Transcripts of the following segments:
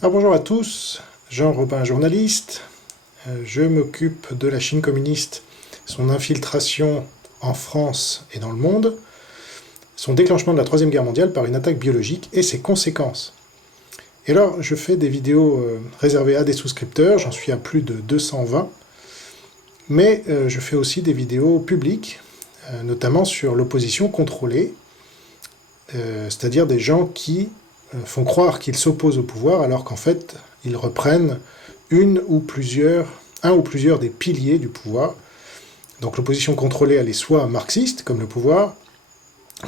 Alors bonjour à tous, Jean Robin, journaliste. Je m'occupe de la Chine communiste, son infiltration en France et dans le monde, son déclenchement de la Troisième Guerre mondiale par une attaque biologique et ses conséquences. Et alors, je fais des vidéos réservées à des souscripteurs, j'en suis à plus de 220, mais je fais aussi des vidéos publiques, notamment sur l'opposition contrôlée, c'est-à-dire des gens qui font croire qu'ils s'opposent au pouvoir alors qu'en fait, ils reprennent un ou plusieurs des piliers du pouvoir. Donc l'opposition contrôlée, elle est soit marxiste, comme le pouvoir,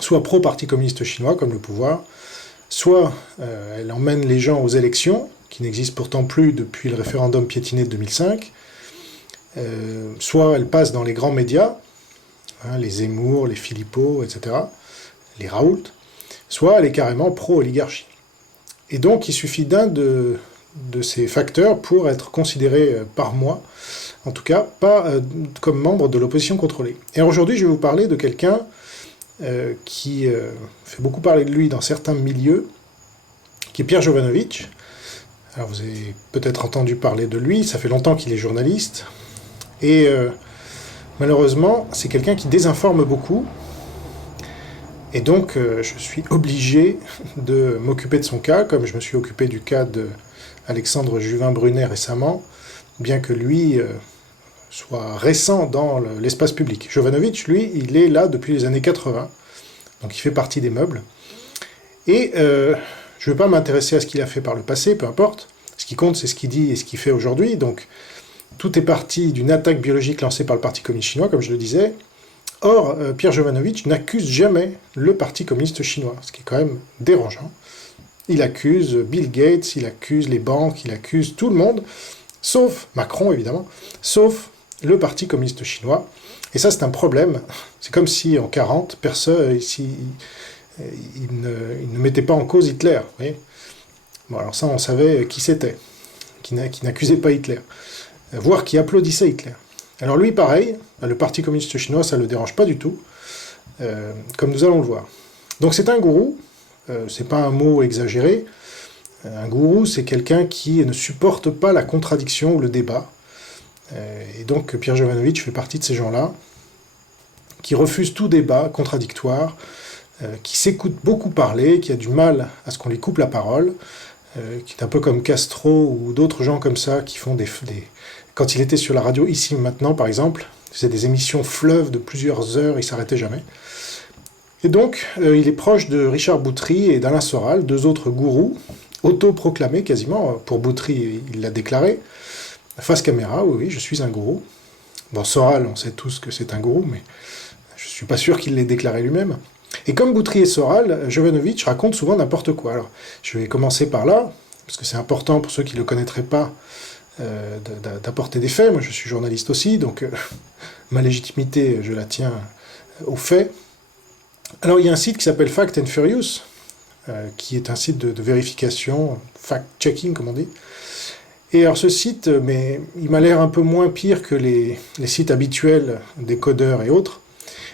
soit pro-parti communiste chinois, comme le pouvoir, soit elle emmène les gens aux élections, qui n'existent pourtant plus depuis le référendum piétiné de 2005, soit elle passe dans les grands médias, les Zemmour, les Philippot, etc., les Raoult, soit elle est carrément pro-oligarchie. Et donc il suffit d'un de ces facteurs pour être considéré par moi, en tout cas, pas comme membre de l'opposition contrôlée. Et aujourd'hui, je vais vous parler de quelqu'un qui fait beaucoup parler de lui dans certains milieux, qui est Pierre Jovanovic. Alors vous avez peut-être entendu parler de lui, ça fait longtemps qu'il est journaliste, et malheureusement, c'est quelqu'un qui désinforme beaucoup, et donc je suis obligé de m'occuper de son cas, comme je me suis occupé du cas d'Alexandre Juvin-Brunet récemment, bien que lui soit récent dans l'espace public. Jovanovic, lui, il est là depuis les années 80, donc il fait partie des meubles. Et je ne vais pas m'intéresser à ce qu'il a fait par le passé, peu importe. Ce qui compte, c'est ce qu'il dit et ce qu'il fait aujourd'hui. Donc tout est parti d'une attaque biologique lancée par le Parti communiste chinois, comme je le disais. Or, Pierre Jovanovic n'accuse jamais le Parti communiste chinois, ce qui est quand même dérangeant. Il accuse Bill Gates, il accuse les banques, il accuse tout le monde, sauf Macron, évidemment, sauf le Parti communiste chinois. Et ça, c'est un problème. C'est comme si, en 40, personne, il ne mettait pas en cause Hitler. Vous voyez, bon, alors ça, on savait qui c'était, qui n'accusait pas Hitler, voire qui applaudissait Hitler. Alors lui, pareil, le Parti communiste chinois, ça ne le dérange pas du tout, comme nous allons le voir. Donc c'est un gourou, c'est pas un mot exagéré. Un gourou, c'est quelqu'un qui ne supporte pas la contradiction ou le débat. Et donc Pierre Jovanovic fait partie de ces gens-là, qui refusent tout débat contradictoire, qui s'écoute beaucoup parler, qui a du mal à ce qu'on lui coupe la parole, qui est un peu comme Castro ou d'autres gens comme ça, qui font des... Quand il était sur la radio Ici Maintenant, par exemple, il faisait des émissions fleuves de plusieurs heures, il s'arrêtait jamais. Et donc, il est proche de Richard Boutry et d'Alain Soral, deux autres gourous, autoproclamés quasiment. Pour Boutry, il l'a déclaré, face caméra, oui, je suis un gourou. Bon, Soral, on sait tous que c'est un gourou, mais je ne suis pas sûr qu'il l'ait déclaré lui-même. Et comme Boutry et Soral, Jovanovic raconte souvent n'importe quoi. Alors, je vais commencer par là, parce que c'est important pour ceux qui ne le connaîtraient pas, d'apporter des faits. Moi, je suis journaliste aussi, donc ma légitimité, je la tiens aux faits. Alors, il y a un site qui s'appelle Fact and Furious, qui est un site de vérification, fact-checking, comme on dit. Et alors, ce site, mais il m'a l'air un peu moins pire que les sites habituels des codeurs et autres.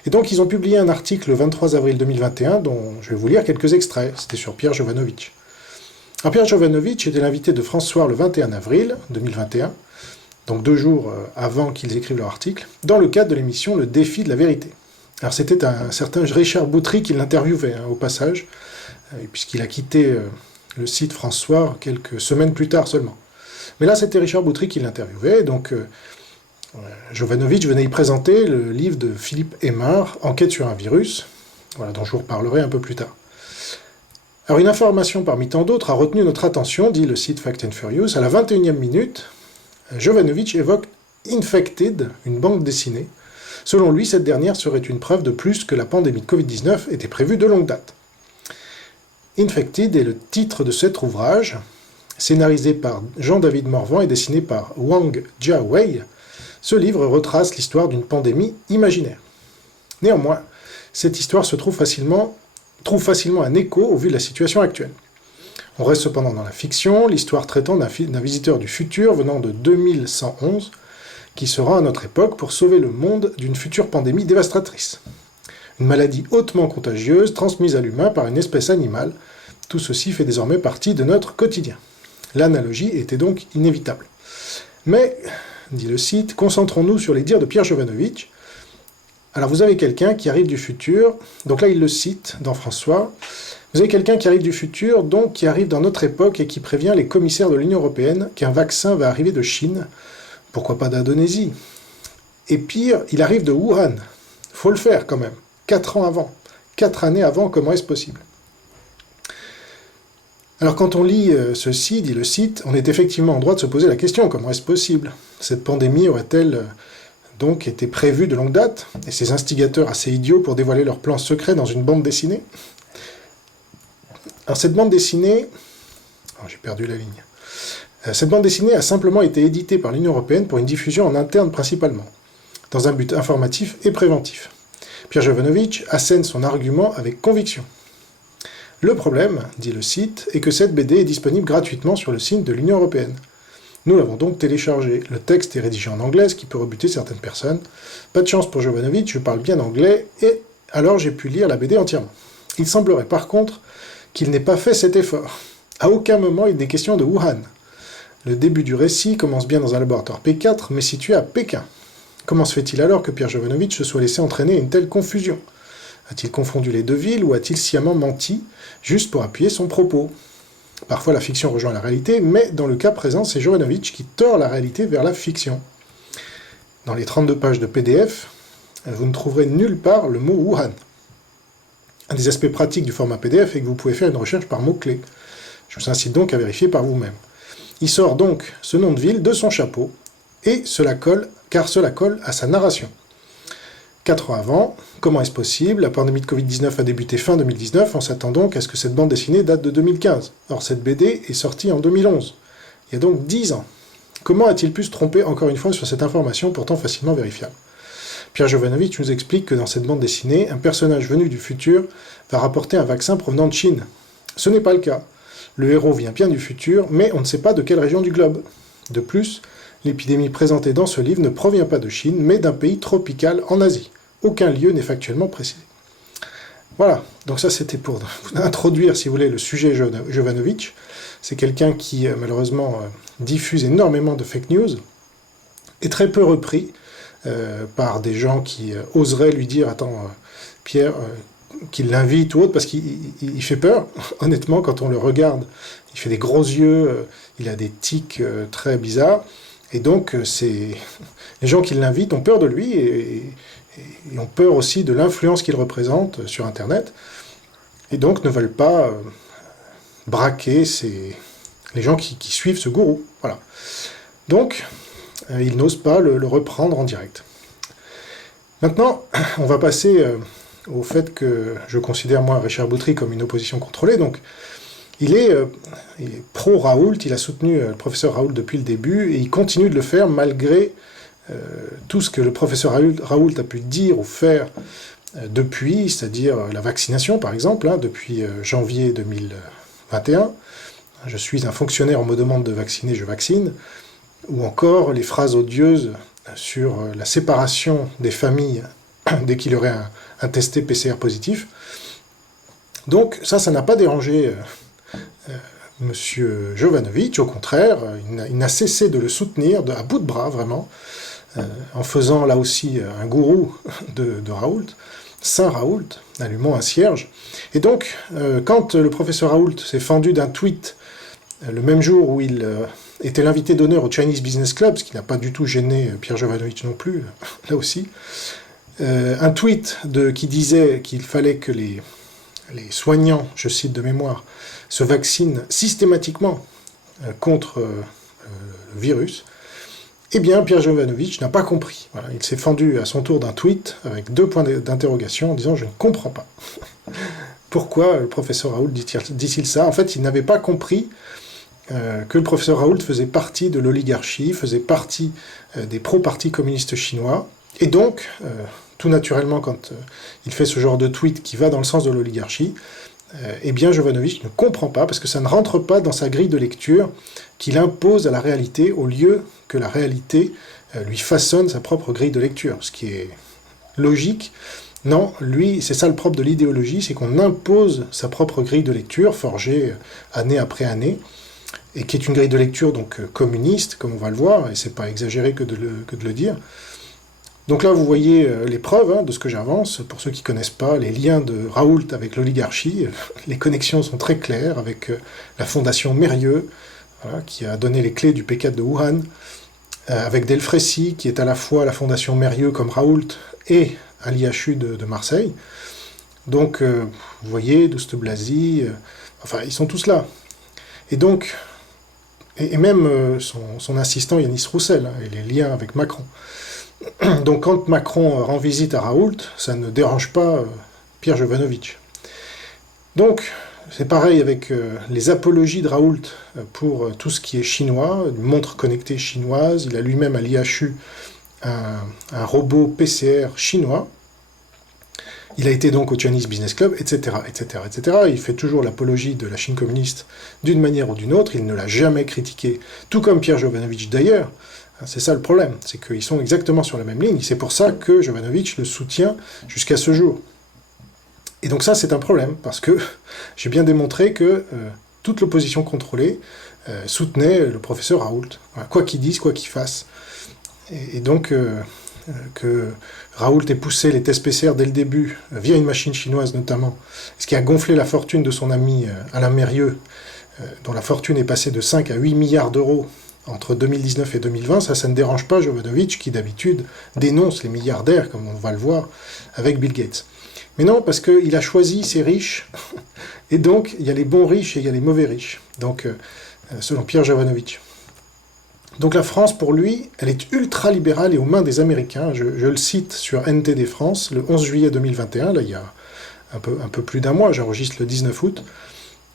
Et donc, ils ont publié un article le 23 avril 2021, dont je vais vous lire quelques extraits. C'était sur Pierre Jovanovic. Alors Pierre Jovanovic était l'invité de France Soir le 21 avril 2021, donc 2 jours avant qu'ils écrivent leur article, dans le cadre de l'émission Le Défi de la Vérité. Alors c'était un certain Richard Boutry qui l'interviewait, au passage, puisqu'il a quitté le site France Soir quelques semaines plus tard seulement. Mais là c'était Richard Boutry qui l'interviewait, donc Jovanovic venait y présenter le livre de Philippe Aymar, Enquête sur un virus, voilà, dont je vous reparlerai un peu plus tard. Alors une information parmi tant d'autres a retenu notre attention, dit le site Fact and Furious. À la 21e minute, Jovanovic évoque Infected, une bande dessinée. Selon lui, cette dernière serait une preuve de plus que la pandémie de Covid-19 était prévue de longue date. Infected est le titre de cet ouvrage, scénarisé par Jean-David Morvan et dessiné par Wang Jiawei. Ce livre retrace l'histoire d'une pandémie imaginaire. Néanmoins, cette histoire se trouve facilement un écho au vu de la situation actuelle. On reste cependant dans la fiction, l'histoire traitant d'un visiteur du futur venant de 2111 qui se rend à notre époque pour sauver le monde d'une future pandémie dévastatrice. Une maladie hautement contagieuse transmise à l'humain par une espèce animale. Tout ceci fait désormais partie de notre quotidien. L'analogie était donc inévitable. Mais, dit le site, concentrons-nous sur les dires de Pierre Jovanovic. Alors vous avez quelqu'un qui arrive du futur, donc là il le cite dans François, vous avez quelqu'un qui arrive du futur, donc qui arrive dans notre époque et qui prévient les commissaires de l'Union Européenne qu'un vaccin va arriver de Chine, pourquoi pas d'Indonésie. Et pire, il arrive de Wuhan. Faut le faire quand même, 4 ans avant, 4 années avant, comment est-ce possible ? Alors quand on lit ceci, dit le site, on est effectivement en droit de se poser la question, comment est-ce possible ? Cette pandémie aurait-elle donc été prévue de longue date, et ces instigateurs assez idiots pour dévoiler leurs plans secrets dans une bande dessinée ? Alors cette bande dessinée... Oh, j'ai perdu la ligne. Cette bande dessinée a simplement été éditée par l'Union Européenne pour une diffusion en interne principalement, dans un but informatif et préventif. Pierre Jovanovic assène son argument avec conviction. Le problème, dit le site, est que cette BD est disponible gratuitement sur le site de l'Union Européenne. Nous l'avons donc téléchargé. Le texte est rédigé en anglais, ce qui peut rebuter certaines personnes. Pas de chance pour Jovanovic, je parle bien anglais, et alors j'ai pu lire la BD entièrement. Il semblerait par contre qu'il n'ait pas fait cet effort. À aucun moment il n'est question de Wuhan. Le début du récit commence bien dans un laboratoire P4, mais situé à Pékin. Comment se fait-il alors que Pierre Jovanovic se soit laissé entraîner à une telle confusion ? A-t-il confondu les deux villes ou a-t-il sciemment menti, juste pour appuyer son propos ? Parfois la fiction rejoint la réalité, mais dans le cas présent, c'est Jovanovic qui tord la réalité vers la fiction. Dans les 32 pages de PDF, vous ne trouverez nulle part le mot Wuhan. Un des aspects pratiques du format PDF est que vous pouvez faire une recherche par mots-clés. Je vous incite donc à vérifier par vous-même. Il sort donc ce nom de ville de son chapeau, et car cela colle à sa narration. 4 ans avant, comment est-ce possible ? La pandémie de Covid-19 a débuté fin 2019, on s'attend donc à ce que cette bande dessinée date de 2015. Or, cette BD est sortie en 2011. Il y a donc 10 ans. Comment a-t-il pu se tromper encore une fois sur cette information pourtant facilement vérifiable ? Pierre Jovanovic nous explique que dans cette bande dessinée, un personnage venu du futur va rapporter un vaccin provenant de Chine. Ce n'est pas le cas. Le héros vient bien du futur, mais on ne sait pas de quelle région du globe. De plus, l'épidémie présentée dans ce livre ne provient pas de Chine, mais d'un pays tropical en Asie. Aucun lieu n'est factuellement précisé. Voilà, donc ça c'était pour vous introduire, si vous voulez, le sujet Jovanovic. C'est quelqu'un qui, malheureusement, diffuse énormément de fake news, est très peu repris par des gens qui oseraient lui dire « Attends, Pierre, qu'il l'invite ou autre », parce qu'il fait peur, honnêtement, quand on le regarde. Il fait des gros yeux, il a des tics très bizarres, et donc les gens qui l'invitent ont peur de lui, et ont peur aussi de l'influence qu'il représente sur Internet, et donc ne veulent pas braquer les gens qui suivent ce gourou. Voilà. Donc, ils n'osent pas le reprendre en direct. Maintenant, on va passer au fait que je considère, moi, Richard Boutry comme une opposition contrôlée. Donc, il est pro-Raoult, il a soutenu le professeur Raoult depuis le début, et il continue de le faire malgré tout ce que le professeur Raoult a pu dire ou faire depuis, c'est-à-dire la vaccination par exemple, depuis janvier 2021, je suis un fonctionnaire, on me demande de vacciner, je vaccine, ou encore les phrases odieuses sur la séparation des familles dès qu'il y aurait un testé PCR positif. Donc ça n'a pas dérangé Monsieur Jovanovic, au contraire, il n'a cessé de le soutenir à bout de bras, vraiment, en faisant là aussi un gourou de Raoult, Saint Raoult, allumant un cierge. Et donc, quand le professeur Raoult s'est fendu d'un tweet le même jour où il était l'invité d'honneur au Chinese Business Club, ce qui n'a pas du tout gêné Pierre Jovanovic non plus, là aussi, un tweet qui disait qu'il fallait que les soignants, je cite de mémoire, se vaccinent systématiquement contre le virus, eh bien, Pierre Jovanovic n'a pas compris. Voilà, il s'est fendu à son tour d'un tweet avec 2 points d'interrogation en disant « Je ne comprends pas ». Pourquoi le professeur Raoult dit-il ça ? En fait, il n'avait pas compris que le professeur Raoult faisait partie de l'oligarchie, faisait partie des pro-partis communistes chinois, et donc, tout naturellement, quand il fait ce genre de tweet qui va dans le sens de l'oligarchie, eh bien Jovanovic ne comprend pas, parce que ça ne rentre pas dans sa grille de lecture, qu'il impose à la réalité, au lieu que la réalité lui façonne sa propre grille de lecture, ce qui est logique. Non, lui, c'est ça le propre de l'idéologie, c'est qu'on impose sa propre grille de lecture, forgée année après année, et qui est une grille de lecture donc communiste, comme on va le voir, et c'est pas exagéré que de le dire. Donc là, vous voyez les preuves de ce que j'avance. Pour ceux qui ne connaissent pas, les liens de Raoult avec l'oligarchie, les connexions sont très claires avec la fondation Mérieux, voilà, qui a donné les clés du P4 de Wuhan, avec Delfrécy, qui est à la fois la fondation Mérieux comme Raoult, et à l'IHU de Marseille. Donc, vous voyez, Douste Blazy, enfin, ils sont tous là. Et donc, et même son assistant Yanis Roussel, et les liens avec Macron. Donc quand Macron rend visite à Raoult, ça ne dérange pas Pierre Jovanovic. Donc c'est pareil avec les apologies de Raoult pour tout ce qui est chinois, une montre connectée chinoise, il a lui-même à l'IHU un robot PCR chinois, il a été donc au Chinese Business Club, etc., etc., etc. Il fait toujours l'apologie de la Chine communiste d'une manière ou d'une autre, il ne l'a jamais critiqué, tout comme Pierre Jovanovic d'ailleurs. C'est ça le problème, c'est qu'ils sont exactement sur la même ligne, c'est pour ça que Jovanovic le soutient jusqu'à ce jour. Et donc ça, c'est un problème, parce que j'ai bien démontré que toute l'opposition contrôlée soutenait le professeur Raoult, voilà, quoi qu'il dise, quoi qu'il fasse. Et donc, que Raoult ait poussé les tests PCR dès le début, via une machine chinoise notamment, ce qui a gonflé la fortune de son ami Alain Mérieux, dont la fortune est passée de 5 à 8 milliards d'euros, entre 2019 et 2020, ça ne dérange pas Jovanovic, qui d'habitude dénonce les milliardaires, comme on va le voir avec Bill Gates. Mais non, parce qu'il a choisi ses riches, et donc il y a les bons riches et il y a les mauvais riches, donc selon Pierre Jovanovic. Donc la France, pour lui, elle est ultra-libérale et aux mains des Américains. Je le cite sur NTD France, le 11 juillet 2021, là il y a un peu plus d'un mois, j'enregistre le 19 août.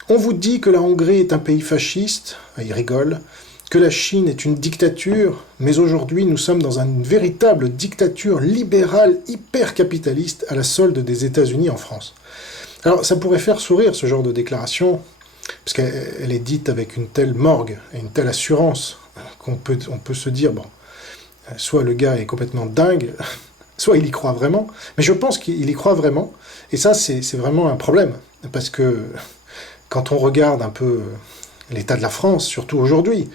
On vous dit que la Hongrie est un pays fasciste, il rigole, que la Chine est une dictature, mais aujourd'hui nous sommes dans une véritable dictature libérale hyper-capitaliste à la solde des États-Unis en France. Alors ça pourrait faire sourire ce genre de déclaration, parce qu'elle est dite avec une telle morgue et une telle assurance qu'on peut se dire, bon, soit le gars est complètement dingue, soit il y croit vraiment, mais je pense qu'il y croit vraiment, et ça c'est vraiment un problème, parce que quand on regarde un peu l'état de la France, surtout aujourd'hui,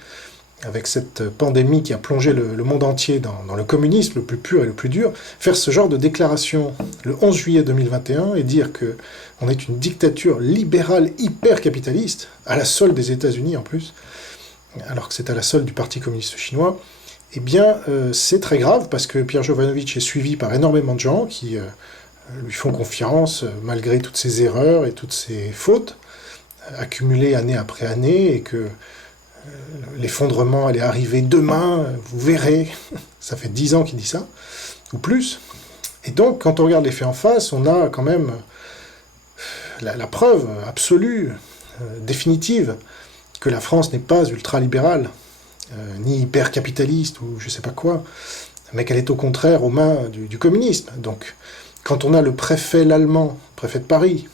avec cette pandémie qui a plongé le monde entier dans le communisme le plus pur et le plus dur, faire ce genre de déclaration le 11 juillet 2021 et dire qu'on est une dictature libérale hyper-capitaliste, à la solde des États-Unis en plus, alors que c'est à la solde du Parti communiste chinois, eh bien c'est très grave parce que Pierre Jovanovic est suivi par énormément de gens qui lui font confiance malgré toutes ses erreurs et toutes ses fautes, accumulées année après année, et que l'effondrement allait arriver demain, vous verrez, ça fait 10 ans qu'il dit ça, ou plus. Et donc, quand on regarde les faits en face, on a quand même la preuve absolue, définitive, que la France n'est pas ultralibérale, ni hyper-capitaliste, ou je sais pas quoi, mais qu'elle est au contraire aux mains du communisme. Donc, quand on a le préfet l'allemand, préfet de Paris,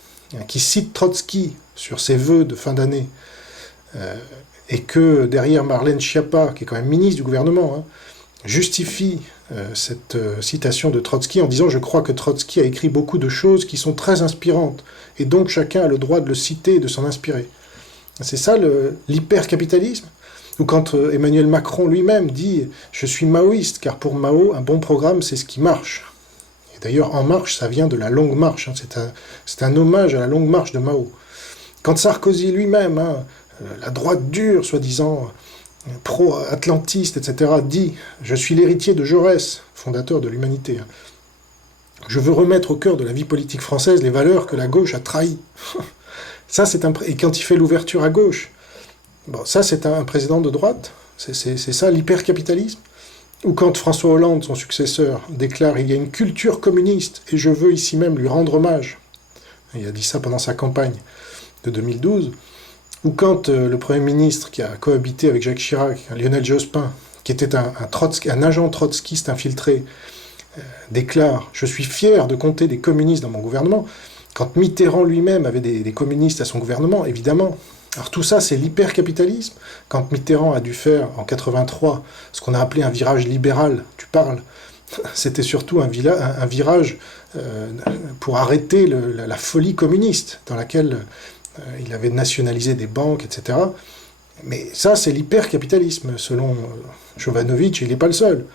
qui cite Trotsky sur ses vœux de fin d'année, et que derrière Marlène Schiappa, qui est quand même ministre du gouvernement, justifie cette citation de Trotsky en disant « Je crois que Trotsky a écrit beaucoup de choses qui sont très inspirantes, et donc chacun a le droit de le citer et de s'en inspirer. » C'est ça l'hypercapitalisme. Ou quand Emmanuel Macron lui-même dit « Je suis maoïste, car pour Mao, un bon programme, c'est ce qui marche. » Et d'ailleurs, En Marche, ça vient de la Longue Marche, c'est un hommage à la Longue Marche de Mao. Quand Sarkozy lui-même, la droite dure, soi-disant pro-atlantiste, etc., dit « Je suis l'héritier de Jaurès, fondateur de l'humanité. Je veux remettre au cœur de la vie politique française les valeurs que la gauche a trahies. » Ça, et quand il fait l'ouverture à gauche, bon, ça, c'est un président de droite. C'est ça, l'hypercapitalisme. Ou quand François Hollande, son successeur, déclare « Il y a une culture communiste, et je veux ici même lui rendre hommage. » Il a dit ça pendant sa campagne de 2012. Ou quand le Premier ministre qui a cohabité avec Jacques Chirac, Lionel Jospin, qui était un agent trotskiste infiltré, déclare « Je suis fier de compter des communistes dans mon gouvernement », quand Mitterrand lui-même avait des communistes à son gouvernement, évidemment. Alors tout ça, c'est l'hypercapitalisme. Quand Mitterrand a dû faire, en 83, ce qu'on a appelé un virage libéral, tu parles, c'était surtout un virage pour arrêter la folie communiste, dans laquelle il avait nationalisé des banques, etc. Mais ça, c'est l'hypercapitalisme, selon Jovanovic, il n'est pas le seul.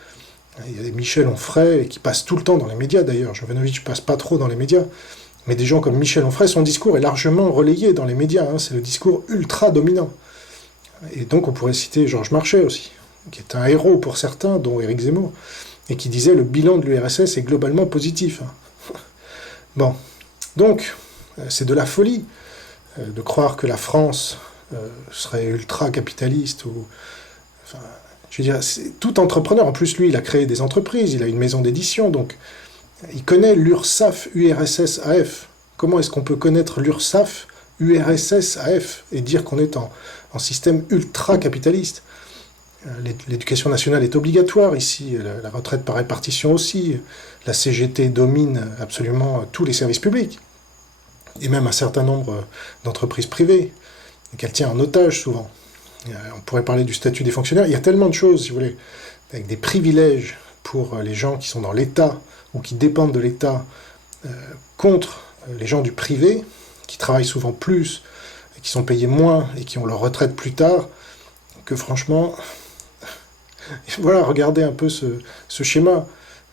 Il y a des Michel Onfray qui passent tout le temps dans les médias, d'ailleurs. Jovanovic passe pas trop dans les médias. Mais des gens comme Michel Onfray, son discours est largement relayé dans les médias. Hein. C'est le discours ultra dominant. Et donc, on pourrait citer Georges Marchais aussi, qui est un héros pour certains, dont Éric Zemmour, et qui disait le bilan de l'URSS est globalement positif. Hein. Bon. Donc, c'est de la folie de croire que la France serait ultra-capitaliste ou... Enfin, je veux dire, tout entrepreneur, en plus lui, il a créé des entreprises, il a une maison d'édition, donc il connaît l'URSSAF URSS AF. Comment est-ce qu'on peut connaître l'URSSAF URSS AF et dire qu'on est en système ultra-capitaliste? L'éducation nationale est obligatoire ici, la retraite par répartition aussi, la CGT domine absolument tous les services publics, et même un certain nombre d'entreprises privées, qu'elle tient en otage souvent. On pourrait parler du statut des fonctionnaires. Il y a tellement de choses, si vous voulez, avec des privilèges pour les gens qui sont dans l'État ou qui dépendent de l'État contre les gens du privé, qui travaillent souvent plus, qui sont payés moins et qui ont leur retraite plus tard, que franchement... Voilà, regardez un peu ce schéma.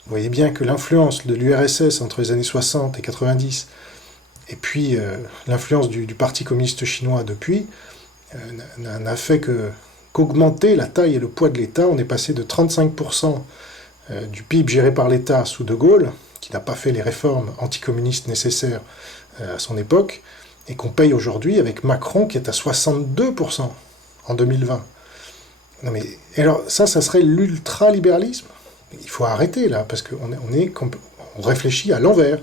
Vous voyez bien que l'influence de l'URSS entre les années 60 et 90, et puis l'influence du Parti communiste chinois depuis, n'a fait qu'augmenter la taille et le poids de l'État. On est passé de 35% du PIB géré par l'État sous De Gaulle, qui n'a pas fait les réformes anticommunistes nécessaires à son époque, et qu'on paye aujourd'hui avec Macron qui est à 62% en 2020. Non mais, alors ça serait l'ultralibéralisme. Il faut arrêter là, parce qu'on réfléchit à l'envers.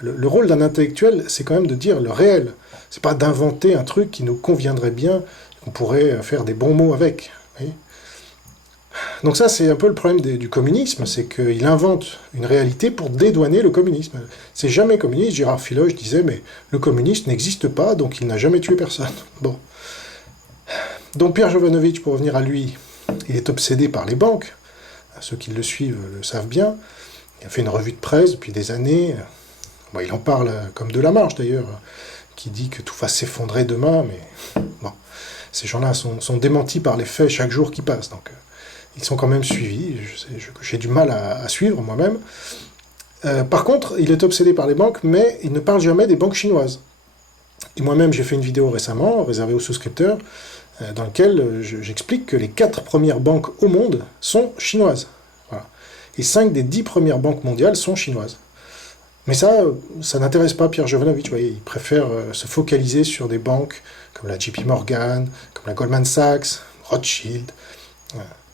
Le rôle d'un intellectuel, c'est quand même de dire le réel. C'est pas d'inventer un truc qui nous conviendrait bien, qu'on pourrait faire des bons mots avec. Voyez. Donc ça, c'est un peu le problème du communisme, c'est qu'il invente une réalité pour dédouaner le communisme. C'est jamais communiste. Gérard Filoche disait, mais le communisme n'existe pas, donc il n'a jamais tué personne. Bon. Donc Pierre Jovanovic, pour revenir à lui, il est obsédé par les banques. Ceux qui le suivent le savent bien. Il a fait une revue de presse depuis des années. Bon, il en parle comme de la marge d'ailleurs, qui dit que tout va s'effondrer demain, mais bon, ces gens-là sont démentis par les faits chaque jour qui passe, donc ils sont quand même suivis. J'ai du mal à suivre moi-même. Par contre, il est obsédé par les banques, mais il ne parle jamais des banques chinoises. Et moi-même, j'ai fait une vidéo récemment, réservée aux souscripteurs, dans laquelle j'explique que les 4 premières banques au monde sont chinoises. Voilà. Et 5 des 10 premières banques mondiales sont chinoises. Mais ça n'intéresse pas Pierre Jovanovic. Vous voyez, il préfère se focaliser sur des banques comme la JP Morgan, comme la Goldman Sachs, Rothschild.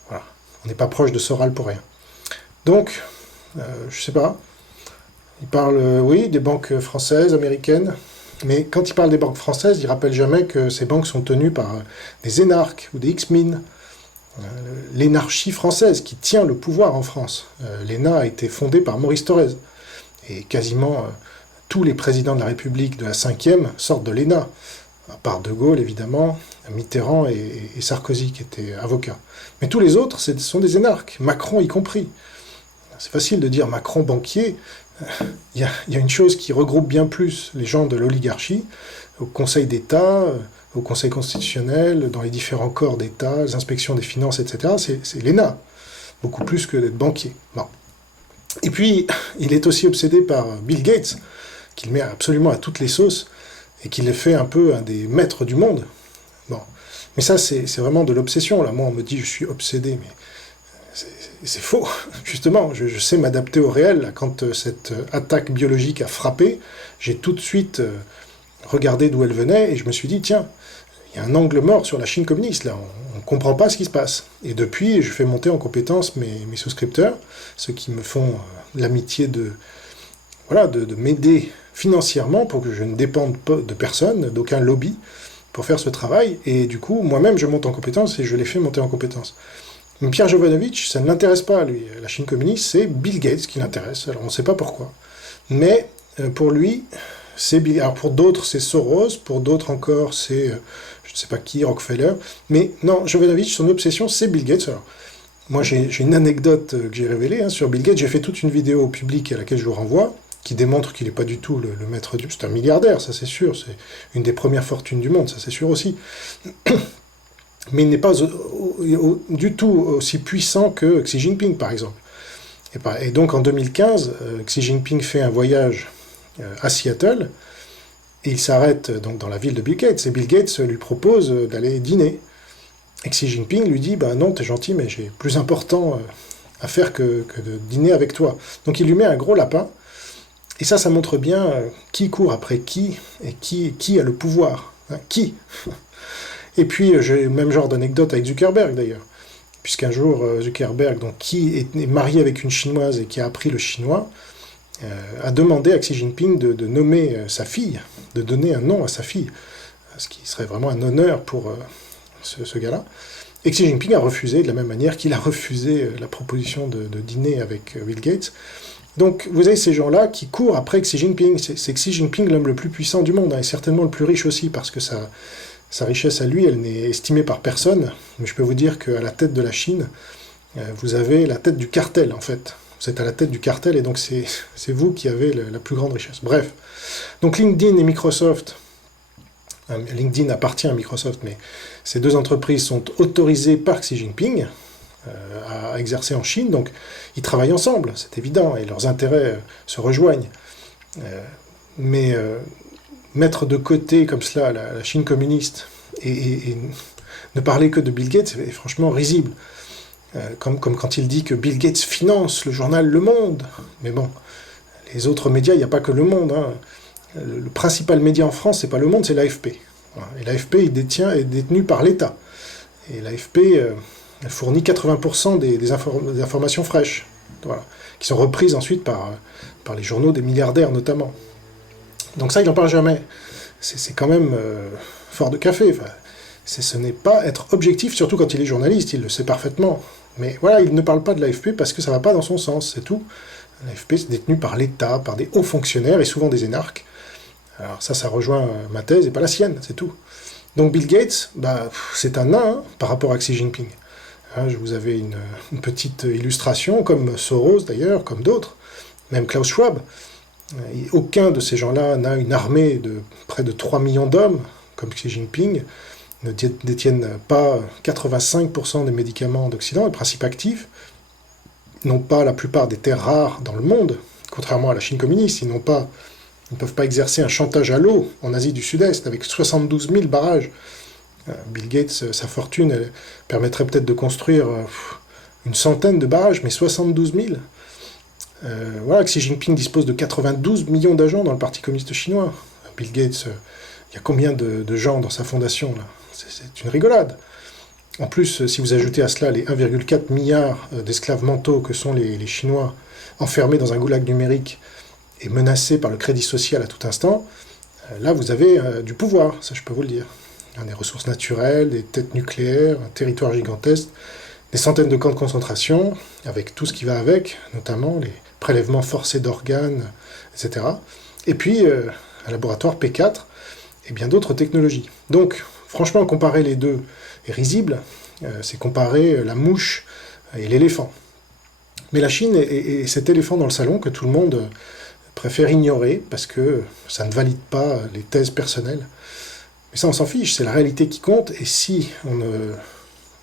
Voilà. On n'est pas proche de Soral pour rien. Donc, je sais pas. Il parle, oui, des banques françaises, américaines. Mais quand il parle des banques françaises, il rappelle jamais que ces banques sont tenues par des énarques ou des X-Min. L'énarchie française qui tient le pouvoir en France. L'ENA a été fondée par Maurice Thorez. Et quasiment tous les présidents de la République de la 5e sortent de l'ENA. À part De Gaulle, évidemment, Mitterrand et Sarkozy, qui étaient avocats. Mais tous les autres, ce sont des énarques, Macron y compris. C'est facile de dire Macron banquier. Il y a une chose qui regroupe bien plus les gens de l'oligarchie, au Conseil d'État, au Conseil constitutionnel, dans les différents corps d'État, les inspections des finances, etc. C'est l'ENA, beaucoup plus que d'être banquier. Bon. Et puis, il est aussi obsédé par Bill Gates, qu'il met absolument à toutes les sauces, et qu'il les fait un peu un des maîtres du monde. Bon. Mais ça, c'est vraiment de l'obsession. Là, moi, on me dit je suis obsédé, mais c'est faux. Justement, je sais m'adapter au réel. Là, quand cette attaque biologique a frappé, j'ai tout de suite regardé d'où elle venait, et je me suis dit, tiens, il y a un angle mort sur la Chine communiste, là, on ne comprend pas ce qui se passe. Et depuis, je fais monter en compétence mes souscripteurs, ceux qui me font l'amitié de m'aider financièrement pour que je ne dépende pas de personne, d'aucun lobby, pour faire ce travail. Et du coup, moi-même, je monte en compétence et je les fais monter en compétence. Mais Pierre Jovanovic, ça ne l'intéresse pas, lui. La Chine communiste, c'est Bill Gates qui l'intéresse. Alors, on ne sait pas pourquoi. Mais pour lui, c'est Bill... Alors, pour d'autres, c'est Soros. Pour d'autres encore, c'est... je ne sais pas qui, Rockefeller. Mais non, Jovanovic, son obsession, c'est Bill Gates. Alors, moi, j'ai une anecdote que j'ai révélée sur Bill Gates. J'ai fait toute une vidéo publique à laquelle je vous renvoie, qui démontre qu'il n'est pas du tout le maître du... C'est un milliardaire, ça c'est sûr. C'est une des premières fortunes du monde, ça c'est sûr aussi. mais il n'est pas du tout aussi puissant que Xi Jinping, par exemple. Et donc en 2015, Xi Jinping fait un voyage à Seattle, et il s'arrête donc dans la ville de Bill Gates, et Bill Gates lui propose d'aller dîner. Et Xi Jinping lui dit, non, t'es gentil, mais j'ai plus important à faire que de dîner avec toi. Donc il lui met un gros lapin, et ça montre bien qui court après qui, et qui a le pouvoir. Hein, qui. Et puis j'ai le même genre d'anecdote avec Zuckerberg d'ailleurs, puisqu'un jour Zuckerberg, donc, qui est marié avec une chinoise et qui a appris le chinois, a demandé à Xi Jinping de nommer sa fille, de donner un nom à sa fille, ce qui serait vraiment un honneur pour ce gars-là. Et Xi Jinping a refusé, de la même manière qu'il a refusé la proposition de dîner avec Bill Gates. Donc vous avez ces gens-là qui courent après Xi Jinping. C'est Xi Jinping l'homme le plus puissant du monde, hein, et certainement le plus riche aussi, parce que sa richesse à lui, elle n'est estimée par personne. Mais je peux vous dire qu'à la tête de la Chine, vous avez la tête du cartel, en fait. Vous êtes à la tête du cartel, et donc c'est vous qui avez la plus grande richesse. Bref. Donc LinkedIn et Microsoft, LinkedIn appartient à Microsoft, mais ces deux entreprises sont autorisées par Xi Jinping à exercer en Chine, donc ils travaillent ensemble, c'est évident, et leurs intérêts se rejoignent. Mais mettre de côté comme cela la Chine communiste et ne parler que de Bill Gates est franchement risible. Comme quand il dit que Bill Gates finance le journal Le Monde. Mais bon, les autres médias, il n'y a pas que Le Monde. Hein. Le principal média en France, c'est pas Le Monde, c'est l'AFP. Et l'AFP est détenu par l'État. Et l'AFP, elle fournit 80% des informations fraîches, voilà, qui sont reprises ensuite par les journaux des milliardaires notamment. Donc ça, il n'en parle jamais. C'est quand même fort de café. Enfin, ce n'est pas être objectif, surtout quand il est journaliste, il le sait parfaitement. Mais voilà, il ne parle pas de l'AFP parce que ça ne va pas dans son sens, c'est tout. L'AFP, c'est détenu par l'État, par des hauts fonctionnaires et souvent des énarques. Alors ça rejoint ma thèse et pas la sienne, c'est tout. Donc Bill Gates, c'est un nain hein, par rapport à Xi Jinping. Hein, vous avez une petite illustration, comme Soros d'ailleurs, comme d'autres, même Klaus Schwab. Aucun de ces gens-là n'a une armée de près de 3 millions d'hommes, comme Xi Jinping, ne détiennent pas 85% des médicaments d'Occident, les principes actifs, n'ont pas la plupart des terres rares dans le monde, contrairement à la Chine communiste, ils ne peuvent pas exercer un chantage à l'eau en Asie du Sud-Est avec 72 000 barrages. Bill Gates, sa fortune, elle permettrait peut-être de construire une centaine de barrages, mais 72 000. Voilà, Xi Jinping dispose de 92 millions d'agents dans le Parti communiste chinois. Bill Gates, il y a combien de gens dans sa fondation là? C'est une rigolade. En plus, si vous ajoutez à cela les 1,4 milliard d'esclaves mentaux que sont les Chinois, enfermés dans un goulag numérique et menacés par le crédit social à tout instant, là vous avez du pouvoir, ça je peux vous le dire. Des ressources naturelles, des têtes nucléaires, un territoire gigantesque, des centaines de camps de concentration, avec tout ce qui va avec, notamment les prélèvements forcés d'organes, etc. Et puis un laboratoire P4 et bien d'autres technologies. Donc, franchement, comparer les deux est risible, c'est comparer la mouche et l'éléphant. Mais la Chine est cet éléphant dans le salon que tout le monde préfère ignorer parce que ça ne valide pas les thèses personnelles. Mais ça, on s'en fiche, c'est la réalité qui compte, et si on ne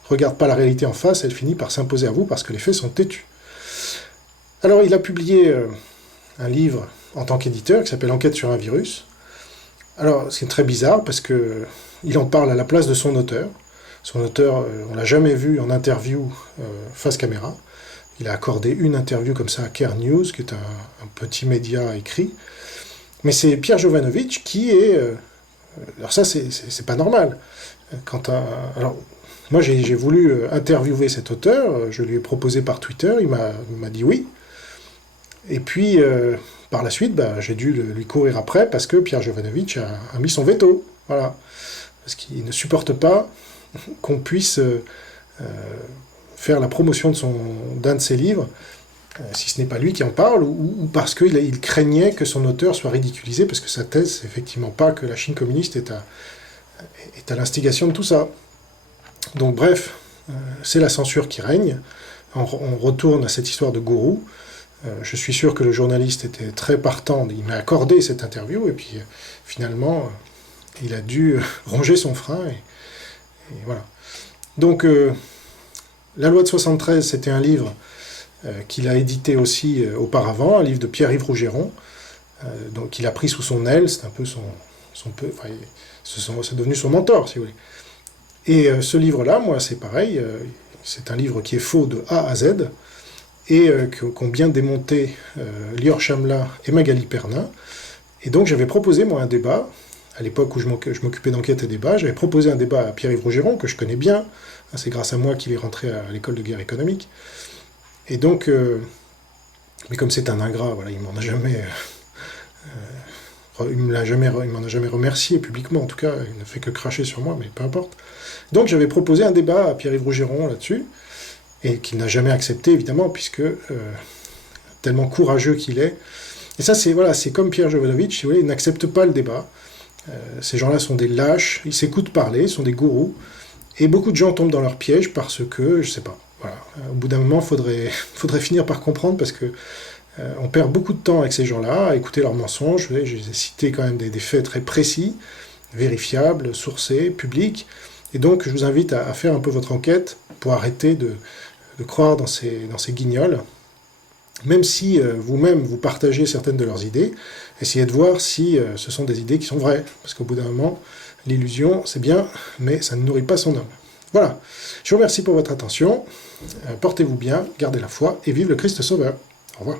regarde pas la réalité en face, elle finit par s'imposer à vous parce que les faits sont têtus. Alors, il a publié un livre en tant qu'éditeur qui s'appelle Enquête sur un virus. Alors, c'est très bizarre parce que il en parle à la place de son auteur. Son auteur, on l'a jamais vu en interview face caméra. Il a accordé une interview comme ça à Care News, qui est un petit média écrit. Mais c'est Pierre Jovanovic qui est... alors ça, c'est pas normal. Alors, moi, j'ai voulu interviewer cet auteur, je lui ai proposé par Twitter, il m'a dit oui. Et puis, par la suite, j'ai dû lui courir après parce que Pierre Jovanovic a mis son veto. Voilà. Parce qu'il ne supporte pas qu'on puisse faire la promotion d'un de ses livres, si ce n'est pas lui qui en parle, ou parce qu'il craignait que son auteur soit ridiculisé, parce que sa thèse, c'est effectivement pas que la Chine communiste est à l'instigation de tout ça. Donc bref, c'est la censure qui règne. On retourne à cette histoire de gourou. Je suis sûr que le journaliste était très partant, il m'a accordé cette interview, et puis finalement, il a dû ronger son frein, et voilà. Donc, La loi de 73, c'était un livre qu'il a édité aussi auparavant, un livre de Pierre-Yves Rougeron, donc il a pris sous son aile, c'est un peu enfin, c'est devenu son mentor, si vous voulez. Et ce livre-là, moi, c'est pareil, c'est un livre qui est faux de A à Z, et qu'ont bien démonté Lior Chamla et Magali Pernin. Et donc j'avais proposé, moi, un débat, à l'époque où je m'occupais d'enquête et débat, j'avais proposé un débat à Pierre-Yves Rougeron, que je connais bien, c'est grâce à moi qu'il est rentré à l'école de guerre économique. Et donc, mais comme c'est un ingrat, voilà, il m'en a jamais... il m'en a jamais remercié publiquement, en tout cas, il ne fait que cracher sur moi, mais peu importe. Donc j'avais proposé un débat à Pierre-Yves Rougeron là-dessus, et qu'il n'a jamais accepté, évidemment, puisque tellement courageux qu'il est. Et ça, c'est comme Pierre Jovanovic, si vous voulez, il n'accepte pas le débat. Ces gens-là sont des lâches, ils s'écoutent parler, ils sont des gourous, et beaucoup de gens tombent dans leur piège parce que, je sais pas, voilà. Au bout d'un moment, faudrait finir par comprendre, parce que on perd beaucoup de temps avec ces gens-là, à écouter leurs mensonges. Vous voyez, j'ai cité quand même des faits très précis, vérifiables, sourcés, publics, et donc je vous invite à faire un peu votre enquête pour arrêter de croire dans ces guignols, même si vous-même vous partagez certaines de leurs idées, essayez de voir si ce sont des idées qui sont vraies, parce qu'au bout d'un moment, l'illusion, c'est bien, mais ça ne nourrit pas son homme. Voilà, je vous remercie pour votre attention, portez-vous bien, gardez la foi, et vive le Christ Sauveur. Au revoir.